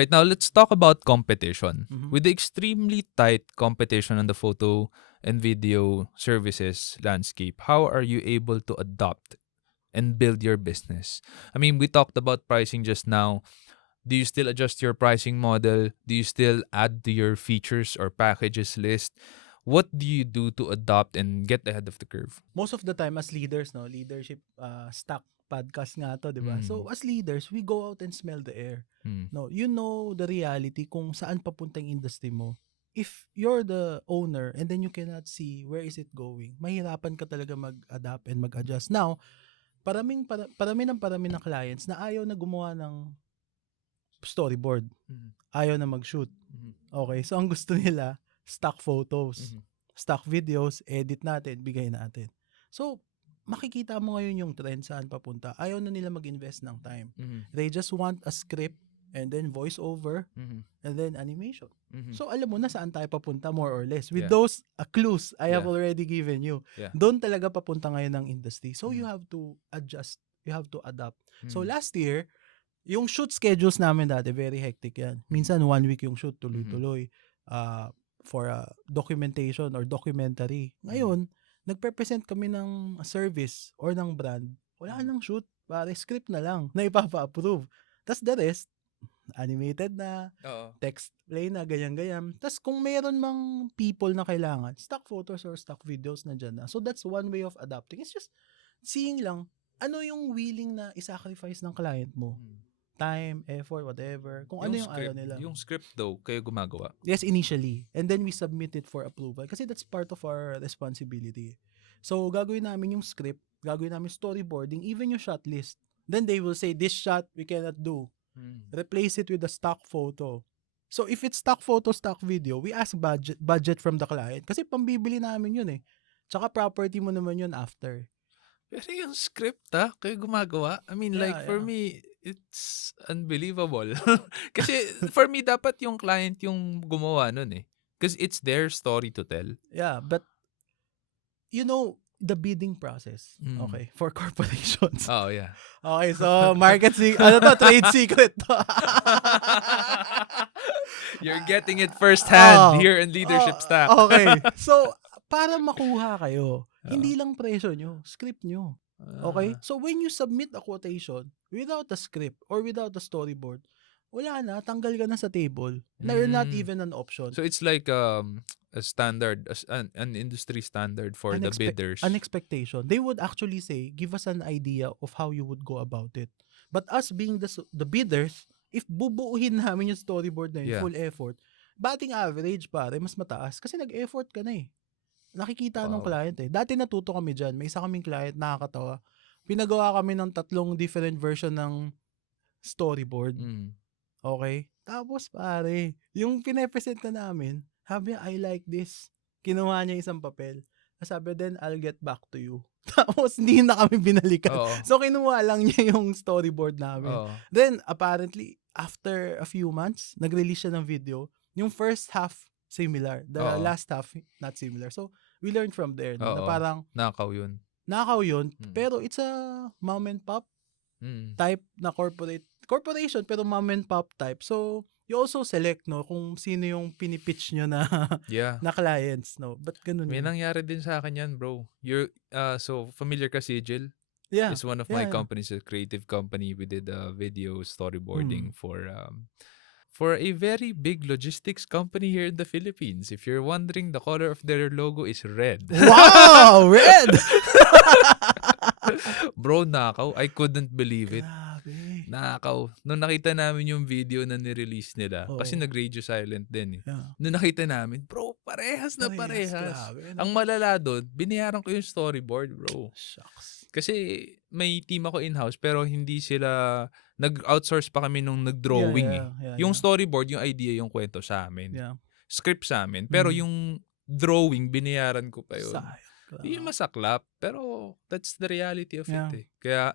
Alright, now let's talk about competition. Mhm. With the extremely tight competition on the photo and video services landscape, how are you able to adopt and build your business? I mean, we talked about pricing just now. Do you still adjust your pricing model? Do you still add to your features or packages list? What do you do to adopt and get ahead of the curve? Most of the time as leaders, no, leadership stock podcast nga to, 'di ba? Mm. So as leaders, we go out and smell the air. Mm. No, you know the reality kung saan papunta yung industry mo. If you're the owner and then you cannot see where is it going, mahirapan ka talaga mag-adapt and mag-adjust. Now, parami ng clients na ayaw na gumawa ng storyboard. Mm. Ayaw na mag-shoot. Mhm. Okay, so ang gusto nila, stock photos, Mhm. stock videos, edit natin, bigay natin. So, makikita mo ngayon yung trend saan papunta. Ayaw na nila mag-invest ng time. Mhm. They just want a script and then voice over Mhm. and then animation. Mhm. So, alam mo na saan tayo papunta more or less. With Yeah. those clues I have Yeah. already given you. Yeah. Doon talaga papunta ngayon ng industry. So, you Mhm. have to adjust. You have to adapt. So, Mhm. last year, yung shoot schedules namin dati, very hectic yan. Minsan, 1 week yung shoot, tuloy-tuloy. For a documentation or documentary. Ngayon, nagpe-present kami ng service or ng brand. Wala nang shoot. Pare, script na lang na ipapa-approve. Tapos the rest, animated na, Oo. text play na, ganyan-ganyan. Tapos kung meron mang people na kailangan, stock photos or stock videos na dyan na. So that's one way of adapting. It's just seeing lang, ano yung willing na isacrifice ng client mo. Time, effort, whatever. Kung ano yung ayaw nila. Yung script daw, kayo gumagawa. Yes, initially. And then we submit it for approval. Kasi that's part of our responsibility. So, gagawin namin yung script, gagawin namin storyboarding, even yung shot list. Then they will say, this shot we cannot do. Replace it with a stock photo. So, if it's stock photo, stock video, we ask budget from the client. Kasi pambibili namin yun eh. Tsaka property mo naman yun after. Pero yung script kayo gumagawa. I mean, for me, it's unbelievable. Kasi for me, dapat yung client yung gumawa nun eh. Because it's their story to tell. Yeah, but you know, the bidding process, okay, for corporations. Oh, yeah. Okay, so trade secret to. You're getting it firsthand here in Leadership Stack. Okay, so para makuha kayo, hindi lang presyo nyo, script nyo. Okay? So when you submit a quotation without a script or without a storyboard, wala na, tanggal ka na sa table. Na you're not even an option. So it's like a standard, an industry standard for the bidders. An expectation. They would actually say, give us an idea of how you would go about it. But us being the bidders, if bubuuhin namin yung storyboard na yun, full effort, batting average pare, mas mataas. Kasi nag-effort ka na eh. Nakikita ng client eh. Dati natuto kami dyan. May isa kaming client, nakakatawa. Pinagawa kami ng 3 different version ng storyboard. Okay? Tapos pare, yung pinapresent na namin, sabi niya, I like this. Kinuha niya isang papel. Sabi, then I'll get back to you. Tapos hindi na kami binalikan. So kinuha lang niya yung storyboard namin. Then apparently, after a few months, nag-release siya ng video. Yung first half, similar. The last half, not similar. So, we learned from there. Na parang, nakaw yun. Pero it's a mom and pop type na corporation, pero mom and pop type. So, you also select, no, kung sino yung pinipitch nyo na, na clients, no. But ganun. May nangyari din sa akin yan, bro. You're, so, familiar ka si Jill? Yeah. It's one of my companies, a creative company. We did video storyboarding for a very big logistics company here in the Philippines. If you're wondering, the color of their logo is red. Wow! Red! Bro, nakaw. I couldn't believe it. Grabe. Nakaw. Nung nakita namin yung video na nirelease nila, kasi nag-radio silent din eh. Yeah. Nung nakita namin, bro, parehas na parehas. Grabe, no? Ang malala doon, binayaran ko yung storyboard, bro. Shucks. Kasi may team ako in-house pero hindi sila, nag-outsource pa kami nung nag-drawing yung storyboard, yung idea, yung kwento sa amin. Yeah. Script sa amin. Pero yung drawing, binayaran ko pa yun. Hindi masaklap, pero that's the reality of it eh. Kaya,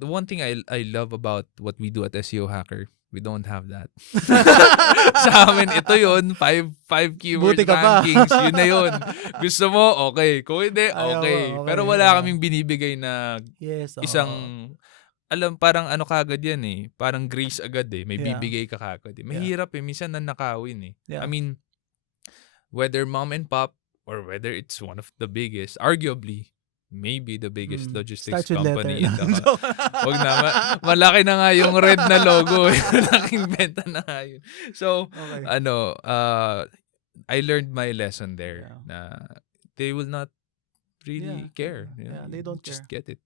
the one thing I love about what we do at SEO Hacker, we don't have that. Sa amin, ito yun. 5 keyword rankings. Yun na yun. Gusto mo, okay. Kung hindi, okay. Pero wala kaming binibigay na isang alam parang ano kagad yan eh, parang grace agad eh, may Yeah. bibigay ka kagad eh. Yeah. Mahirap eh, minsan nanakawin eh. I Yeah. mean, whether mom and pop or whether it's one of the biggest, arguably, maybe the biggest logistics Starts with letter. company in the wag na, malaki na nga yung red na logo eh. Malaking benta na nga yun. So, Okay. I learned my lesson there Yeah. na they will not really care. Yeah, they don't just care. get it.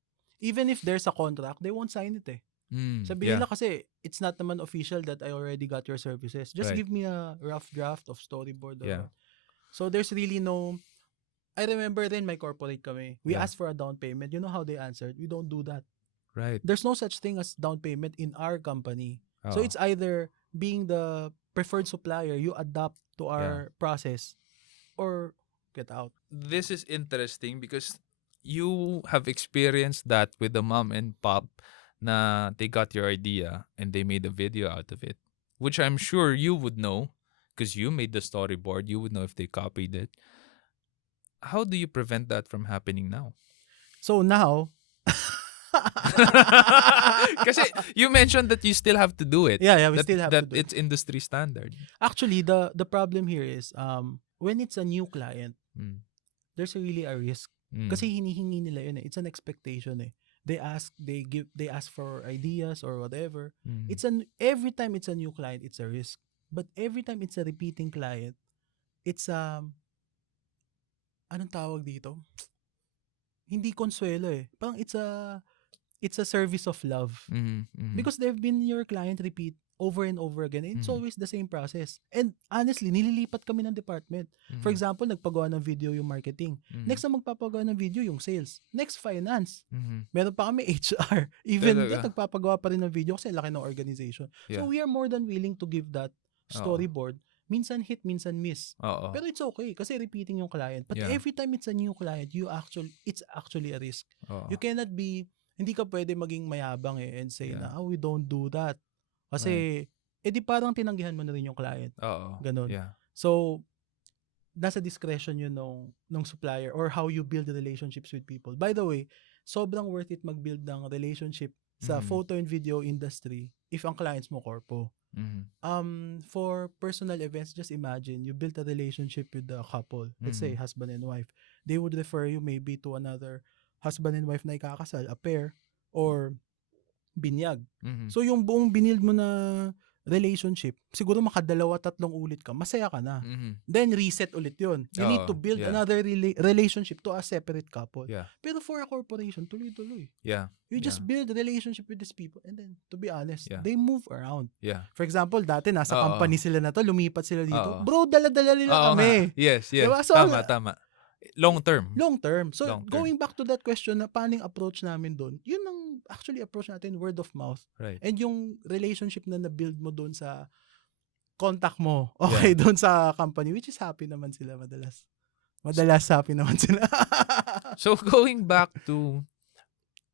Even if there's a contract, they won't sign it eh. Sabihin nila kasi, it's not naman official that I already got your services. Just Right. give me a rough draft of storyboard. Or Yeah. what. So there's really no, I remember then my corporate kami, we Yeah. asked for a down payment. You know how they answered? We don't do that. Right. There's no such thing as down payment in our company. So Oo. it's either being the preferred supplier, you adapt to our process, or get out. This is interesting because you have experienced that with the mom and pop na they got your idea and they made a video out of it, which I'm sure you would know because you made the storyboard. You would know if they copied it. How do you prevent that from happening now? So now, Kasi you mentioned that you still have to do it. yeah, we still have that to do it. it's industry standard. Actually, the problem here is when it's a new client, Mm. there's really a risk. Mm. Kasi hinihingi nila yun eh. It's an expectation eh. They ask for ideas or whatever. Mm. Every time it's a new client, it's a risk. But every time it's a repeating client, it's anong tawag dito? Hindi consuelo eh. Parang it's a service of love. Because they've been your client repeat over and over again. And it's always the same process. And honestly, nililipat kami ng department. For example, nagpagawa ng video yung marketing. Next na magpapagawa ng video yung sales. Next, finance. Meron pa kami HR. Even Talaga? nagpapagawa pa rin ng video kasi laki ng organization. Yeah. So we are more than willing to give that storyboard. Minsan hit, minsan miss. Oo. Pero it's okay kasi repeating yung client. But Yeah. every time it's a new client, it's actually a risk. Oo. You cannot hindi ka pwede maging mayabang and say Yeah. na, we don't do that. Kasi, edi parang tinanggihan mo na rin yung client. Oo. Ganon. Yeah. So, nasa discretion yun nung supplier or how you build relationships with people. By the way, sobrang worth it mag-build ng relationship sa photo and video industry if ang clients mo corpo. For personal events, just imagine, you built a relationship with the couple. Let's say, husband and wife. They would refer you maybe to another husband and wife na ikakasal, a pair, or binyag. So, yung buong binild mo na relationship, siguro makadalawa-tatlong ulit ka, masaya ka na. Then, reset ulit yun. You need to build another relationship to a separate couple. Yeah. Pero for a corporation, tuloy-tuloy. Yeah. You just build a relationship with these people and then, to be honest, Yeah. they move around. Yeah. For example, dati nasa company sila na to, lumipat sila dito. Oo. Bro, dala-dala nila kami. Yes. Diba? So, Tama. Long term. Long term. So, Long term. going back to that question na paano yung approach namin doon, yun ang actually approach natin, word of mouth. Right. And yung relationship na na-build mo doon sa contact mo, doon sa company, which is happy naman sila madalas. Madalas happy naman sila. So, going back to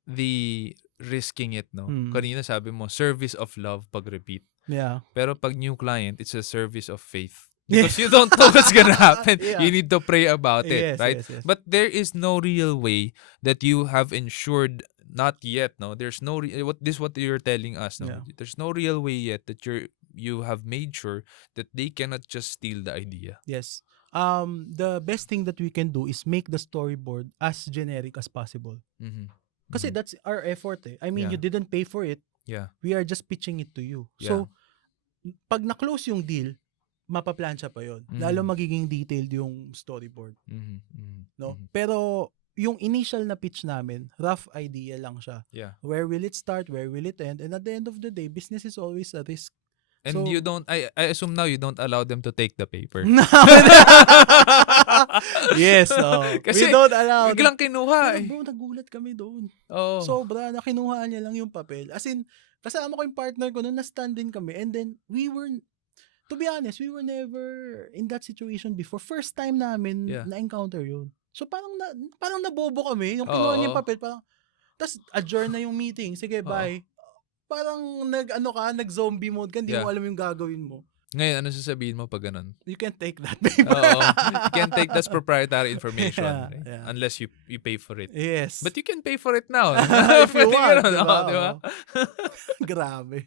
the risking it, no? Kanina sabi mo, service of love pag repeat. Yeah. Pero pag new client, it's a service of faith. Because you don't know what's gonna happen. Yeah. You need to pray about it, Yes, right? yes. But there is no real way that you have ensured, not yet, no? There's no what you're telling us, no? Yeah. There's no real way yet that you have made sure that they cannot just steal the idea. Yes. The best thing that we can do is make the storyboard as generic as possible. Kasi that's our effort eh. I mean, Yeah. you didn't pay for it. Yeah. We are just pitching it to you. Yeah. So, pag na-close yung deal, mapaplansya pa yon. Lalo magiging detailed yung storyboard. No? Pero, yung initial na pitch namin, rough idea lang siya. Yeah. Where will it start? Where will it end? And at the end of the day, business is always a risk. And So, you don't, I assume now you don't allow them to take the paper. Yes. Kasi we don't allow. biglang kinuha Pero eh. bro, nagulat kami doon. Oh. Sobra, na kinuha niya lang yung papel. As in, kasama ko yung partner ko noon, na-stand din kami. And then, to be honest, we were never in that situation before. First time namin na-encounter yun. So, parang nabobo kami. Yung kinuha niya yung papel, parang, tas adjourn na yung meeting. Sige, bye. Parang nag-zombie mode ka, hindi mo alam yung gagawin mo. Ngayon, ano sasabihin mo pag ganun? You can take that paper. Oo. You can take that's proprietary information, Yeah, right? yeah. Unless you pay for it. Yes. But you can pay for it now. If you Pwede want, ganun, di ba? di ba? Oo. Grabe.